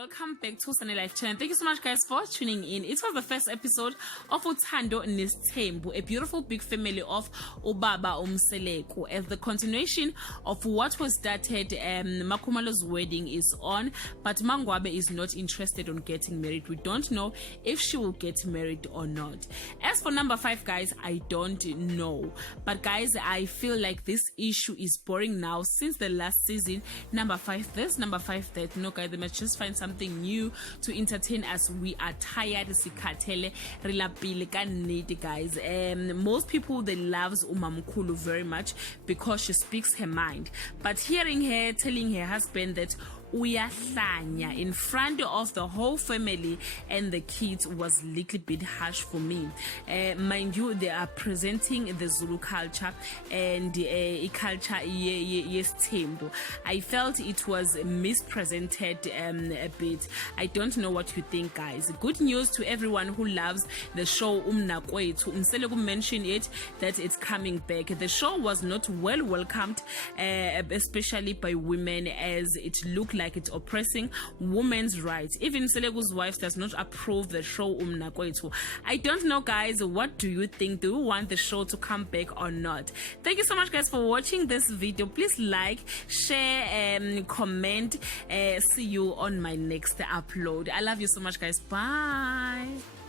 welcome back to Sunny Life Channel. Thank you so much, guys, for tuning in. It was the first episode of Uthando Nesthembu, a beautiful big family of Ubaba Umseleko. As the continuation of what was started, Makumalo's wedding is on, but Mangwabe is not interested in getting married. We don't know if she will get married or not. As for number 5, guys, I don't know. But guys, I feel like this issue is boring now since the last season. Number 5 this, number 5 that. No, guys, they must just find something new to entertain us. We are tired. Sikhathele rilapile kanete, guys. Most people, they loves Umamkhulu very much because she speaks her mind. But hearing her telling her husband that uyahlanya in front of the whole family and the kids was a little bit harsh for me. Mind you, they are presenting the Zulu culture and a culture yesthembu. I felt it was mispresented a bit. I don't know what you think, guys. Good news to everyone who loves the show Umnakwethu. Umseleko mentioned it that it's coming back. The show was not well welcomed, especially by women, as it looked like it's oppressing women's rights. Even Selegu's wife does not approve the show Umnakwethu. I don't know, guys. What do you think? Do you want the show to come back or not? Thank you so much, guys, for watching this video. Please like, share, comment. See you on my next upload. I love you so much, guys. Bye.